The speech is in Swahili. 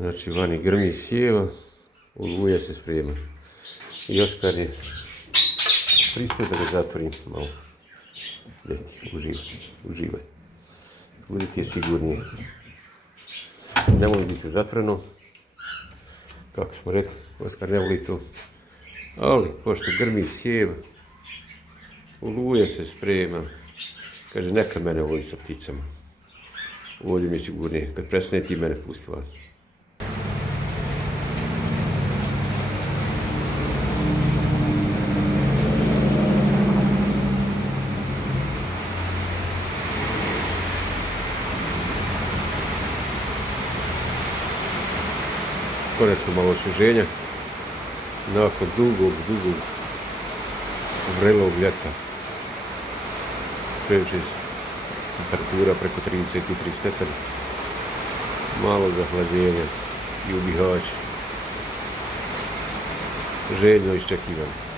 Znači, vani grmi sjeva, Oluja se sprema. I Oskar je pristao da ga zatvorim malo. Deti, uživaj. Ovdje ti je sigurnije. Ne voli biti zatvoreno. Kako smo rekli, Oskar ne voli to. Ali, pošto grmi sjeva, Oluja se sprema. Kaže, neka mene voli sa pticama. Ovdje mi je sigurnije. Kad prestane ti mene pusti van. Konačno malo osvježenja nakon dugog vrelog ljeta. Previše temperatura preko 33 stepena. Malo zahlađenja i udihač. Željno iščekivano.